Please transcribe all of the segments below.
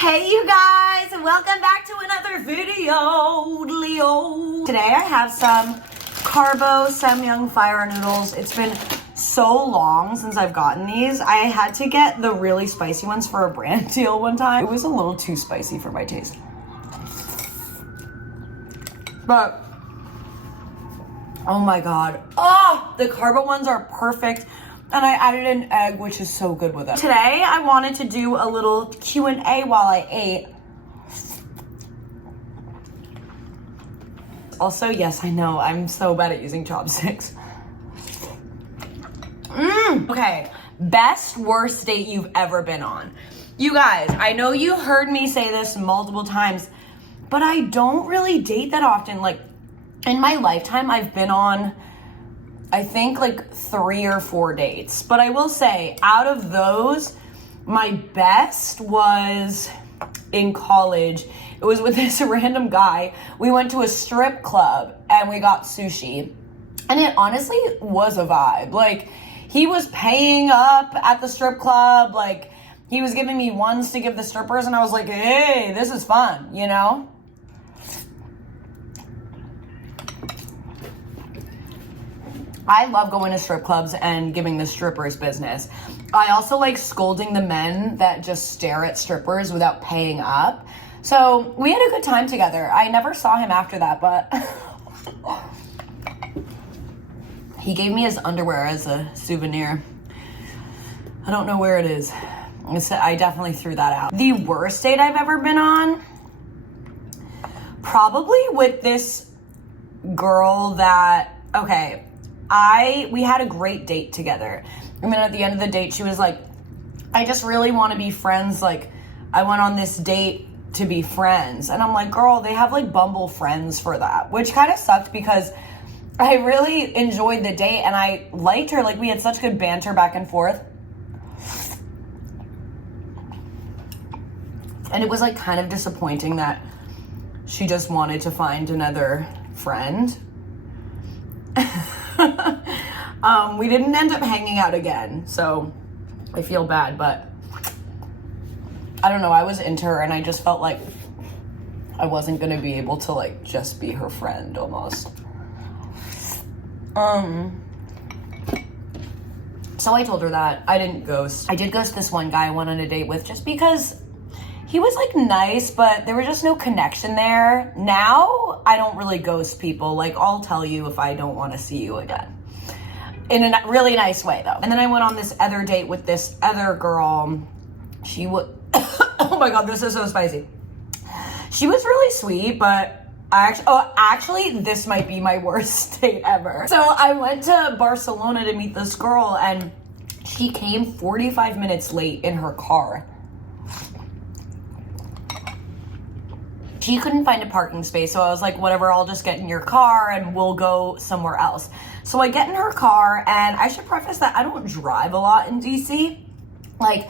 Hey you guys, and welcome back to another video. Today I have some Carbo Samyang fire noodles. It's been so long since I've gotten these. I had to get the really spicy ones for a brand deal one time. It was a little too spicy for my taste. But, oh my god. Oh, the Carbo ones are perfect. And I added an egg, which is so good with it. Today, I wanted to do a little Q&A while I ate. Also, yes, I know, I'm so bad at using chopsticks. Okay, best, worst date you've ever been on. You guys, I know you heard me say this multiple times, but I don't really date that often. Like, in my lifetime, I've been on, I think, like 3 or 4 dates. But I will say, out of those, my best was in college. It was with this random guy. We went to a strip club and we got sushi. And it honestly was a vibe. Like, he was paying up at the strip club. Like, he was giving me ones to give the strippers. And I was like, hey, this is fun, you know? I love going to strip clubs and giving the strippers business. I also like scolding the men that just stare at strippers without paying up. So we had a good time together. I never saw him after that, but he gave me his underwear as a souvenir. I don't know where it is. I definitely threw that out. The worst date I've ever been on, probably with this girl that, okay, we had a great date together. And then at the end of the date, she was like, I just really want to be friends. Like, I went on this date to be friends. And I'm like, girl, they have like Bumble friends for that, which kind of sucked because I really enjoyed the date and I liked her. Like, we had such good banter back and forth. And it was like kind of disappointing that she just wanted to find another friend. We didn't end up hanging out again, so I feel bad, but I don't know, I was into her and I just felt like I wasn't gonna be able to like just be her friend almost. So I told her that. I didn't ghost. I did ghost this one guy I went on a date with just because he was like nice, but there was just no connection there. Now, I don't really ghost people. Like, I'll tell you if I don't want to see you again. In a really nice way, though. And then I went on this other date with this other girl. She would, oh my God, this is so spicy. She was really sweet, but actually, this might be my worst date ever. So I went to Barcelona to meet this girl, and she came 45 minutes late in her car. She couldn't find a parking space, so I was like, whatever, I'll just get in your car and we'll go somewhere else. So I get in her car, and I should preface that I don't drive a lot in DC. Like,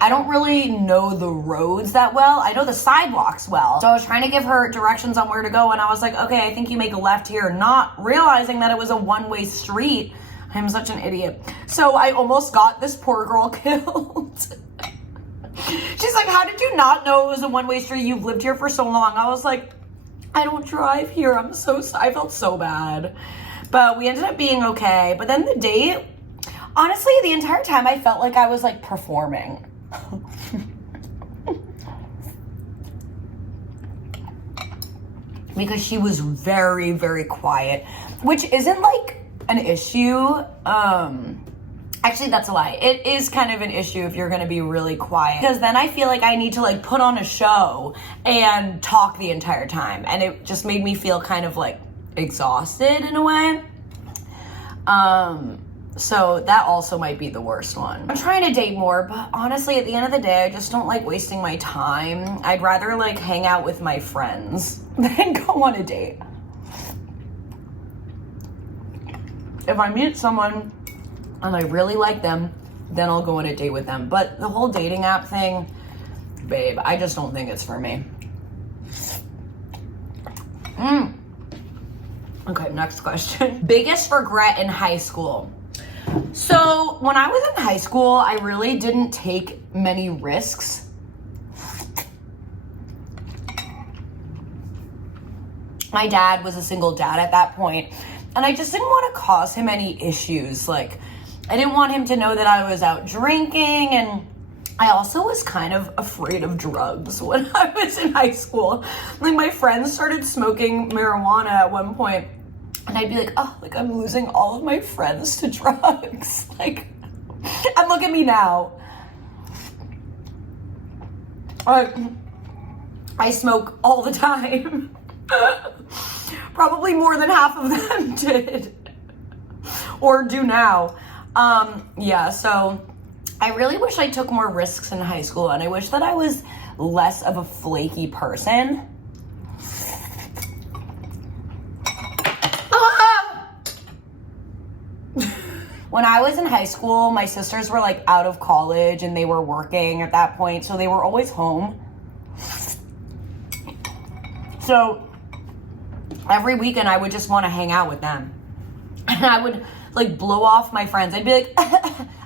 I don't really know the roads that well. I know the sidewalks well. So I was trying to give her directions on where to go, and I was like, okay, I think you make a left here, not realizing that it was a one-way street. I'm such an idiot. So I almost got this poor girl killed. She's like, how did you not know it was a one-way street? You've lived here for so long. I was like, I don't drive here. I felt so bad. But we ended up being okay. But then the date, honestly, the entire time I felt like I was like performing. Because she was very, very quiet, which isn't like an issue. Actually, that's a lie. It is kind of an issue if you're gonna be really quiet, because then I feel like I need to like put on a show and talk the entire time, and it just made me feel kind of like exhausted in a way. So that also might be the worst one. I'm trying to date more, but honestly, at the end of the day, I just don't like wasting my time. I'd rather like hang out with my friends than go on a date. If I meet someone and I really like them, then I'll go on a date with them. But the whole dating app thing, babe, I just don't think it's for me. Okay, next question. Biggest regret in high school. So when I was in high school, I really didn't take many risks. my dad was a single dad at that point, and I just didn't want to cause him any issues. Like, I didn't want him to know that I was out drinking, and I also was kind of afraid of drugs when I was in high school. Like, my friends started smoking marijuana at one point, and I'd be like, oh, like, I'm losing all of my friends to drugs. Like, and look at me now. I smoke all the time. Probably more than half of them did. Or do now. Yeah, so I really wish I took more risks in high school, and I wish that I was less of a flaky person. When I was in high school, my sisters were like out of college and they were working at that point, so they were always home. So every weekend I would just want to hang out with them. And I would like blow off my friends. I'd be like,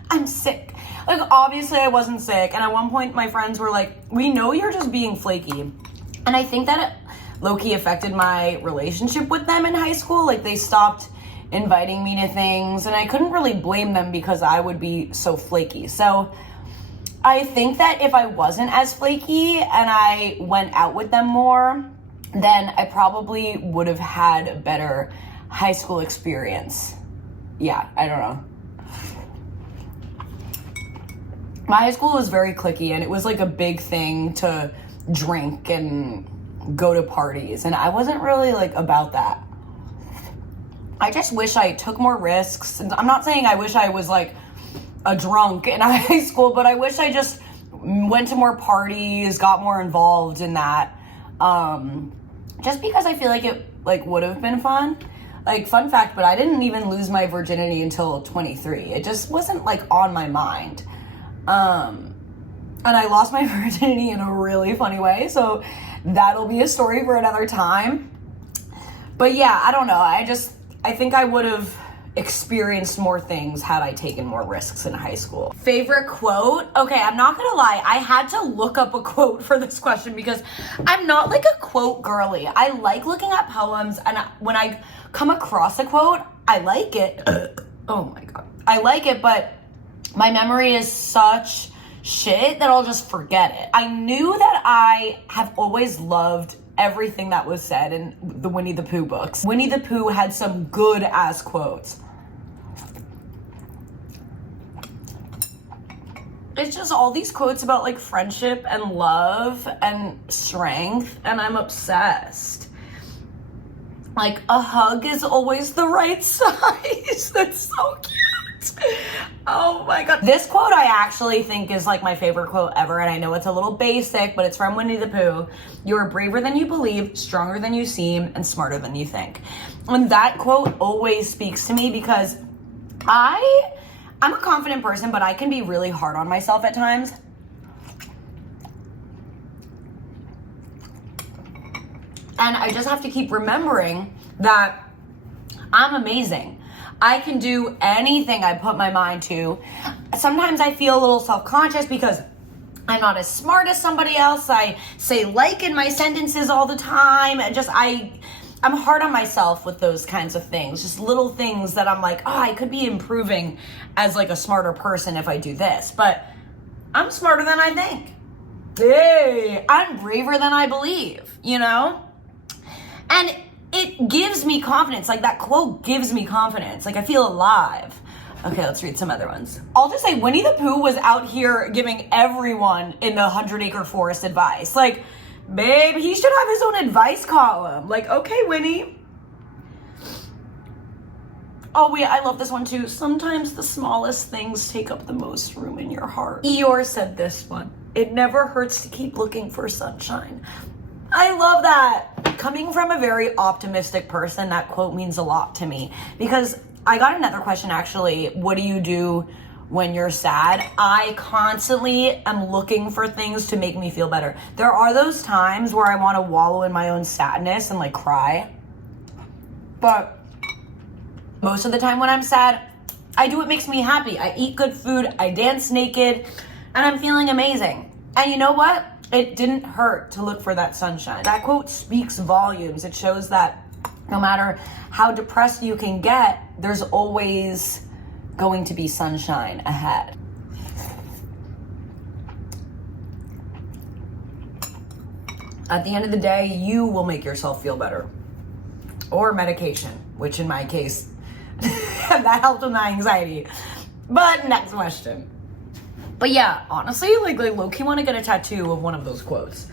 I'm sick. Like, obviously I wasn't sick. And at one point my friends were like, we know you're just being flaky. And I think that it low-key affected my relationship with them in high school. Like, they stopped inviting me to things, and I couldn't really blame them because I would be so flaky. So I think that if I wasn't as flaky and I went out with them more, then I probably would have had a better high school experience. Yeah, I don't know. My high school was very cliquey, and it was like a big thing to drink and go to parties, and I wasn't really like about that. I just wish I took more risks. And I'm not saying I wish I was like a drunk in high school, but I wish I just went to more parties, got more involved in that. Just because I feel like it like would have been fun. Like, fun fact, but I didn't even lose my virginity until 23. It just wasn't like on my mind. And I lost my virginity in a really funny way, so that'll be a story for another time. But yeah, I don't know. I think I would have experienced more things had I taken more risks in high school. Favorite quote? Okay, I'm not gonna lie. I had to look up a quote for this question because I'm not like a quote girly. I like looking at poems, and when I come across a quote, I like it. Oh my God. I like it, but my memory is such shit that I'll just forget it. I knew that I have always loved everything that was said in the Winnie the Pooh books. Winnie the Pooh had some good ass quotes. It's just all these quotes about like friendship and love and strength, and I'm obsessed. Like, a hug is always the right size. That's so cute. Oh my God. This quote I actually think is like my favorite quote ever, and I know it's a little basic, but it's from Winnie the Pooh. You're braver than you believe, stronger than you seem, and smarter than you think. And that quote always speaks to me because I'm a confident person, but I can be really hard on myself at times. And I just have to keep remembering that I'm amazing. I can do anything I put my mind to. Sometimes I feel a little self-conscious because I'm not as smart as somebody else. I say like in my sentences all the time. I'm hard on myself with those kinds of things. Just little things that I'm like, oh, I could be improving as like a smarter person if I do this. But I'm smarter than I think. Hey, I'm braver than I believe, you know? And it gives me confidence. Like, that quote gives me confidence. Like, I feel alive. Okay, let's read some other ones. I'll just say Winnie the Pooh was out here giving everyone in the 100-acre forest advice. Like, babe, he should have his own advice column. Like, okay, Winnie. Oh, wait, I love this one too. Sometimes the smallest things take up the most room in your heart. Eeyore said this one. It never hurts to keep looking for sunshine. I love that. Coming from a very optimistic person, that quote means a lot to me because I got another question actually. What do you do when you're sad? I constantly am looking for things to make me feel better. There are those times where I want to wallow in my own sadness and like cry. But most of the time when I'm sad, I do what makes me happy. I eat good food, I dance naked, and I'm feeling amazing. And you know what? It didn't hurt to look for that sunshine. That quote speaks volumes. It shows that no matter how depressed you can get, there's always going to be sunshine ahead. At the end of the day, you will make yourself feel better. Or medication, which in my case, that helped with my anxiety. But next question. But yeah, honestly, like low-key want to get a tattoo of one of those quotes.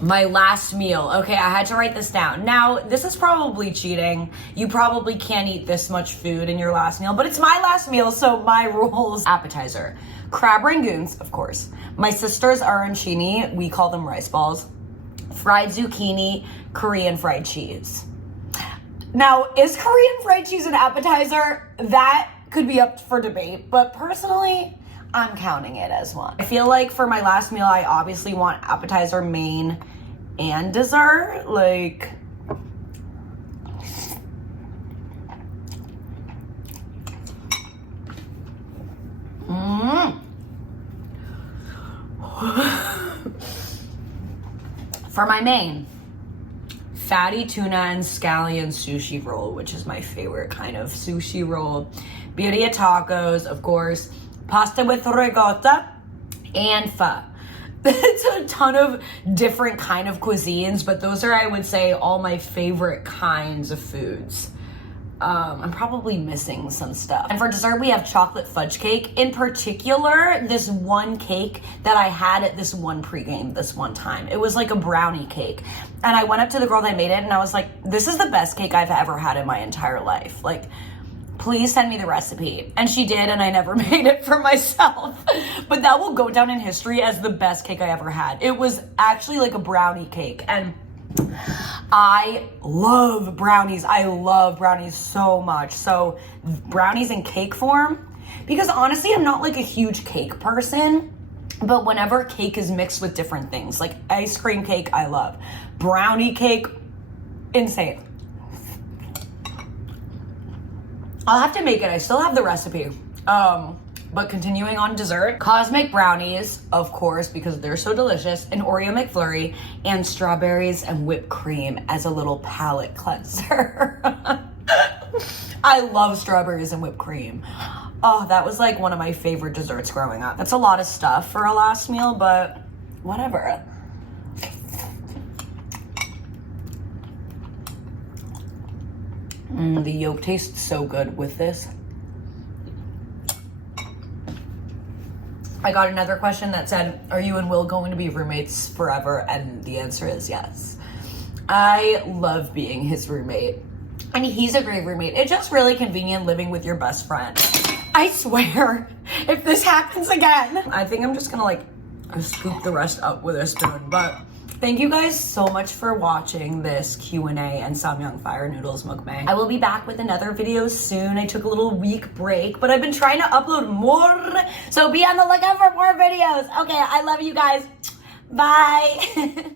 My last meal. Okay, I had to write this down. Now, this is probably cheating. You probably can't eat this much food in your last meal, but it's my last meal, so my rules. Appetizer. Crab rangoons, of course. My sister's arancini, we call them rice balls. Fried zucchini, Korean fried cheese. Now, is Korean fried cheese an appetizer? That could be up for debate, but personally, I'm counting it as one. I feel like for my last meal, I obviously want appetizer, main, and dessert. Like, For my main, fatty tuna and scallion sushi roll, which is my favorite kind of sushi roll. Birria tacos, of course. Pasta with ricotta and pho. It's a ton of different kind of cuisines, but those are, I would say, all my favorite kinds of foods. I'm probably missing some stuff. And for dessert, we have chocolate fudge cake. In particular, this one cake that I had at this one pregame this one time. It was like a brownie cake. And I went up to the girl that made it and I was like, this is the best cake I've ever had in my entire life. Like, please send me the recipe. And she did, and I never made it for myself. But that will go down in history as the best cake I ever had. It was actually like a brownie cake. And I love brownies. I love brownies so much. So brownies in cake form, because honestly, I'm not like a huge cake person, but whenever cake is mixed with different things, like ice cream cake, I love. Brownie cake, insane. I'll have to make it. I still have the recipe. But continuing on dessert, cosmic brownies, of course, because they're so delicious, an Oreo McFlurry, and strawberries and whipped cream as a little palate cleanser. I love strawberries and whipped cream. Oh, that was like one of my favorite desserts growing up. That's a lot of stuff for a last meal, but whatever. The yolk tastes so good with this. I got another question that said, are you and Will going to be roommates forever? And the answer is yes. I love being his roommate. And he's a great roommate. It's just really convenient living with your best friend. I swear, if this happens again, I think I'm just gonna like scoop the rest up with a spoon. But thank you guys so much for watching this Q&A and Samyang Fire Noodles mukbang. I will be back with another video soon. I took a little week break, but I've been trying to upload more, so be on the lookout for more videos. Okay, I love you guys. Bye.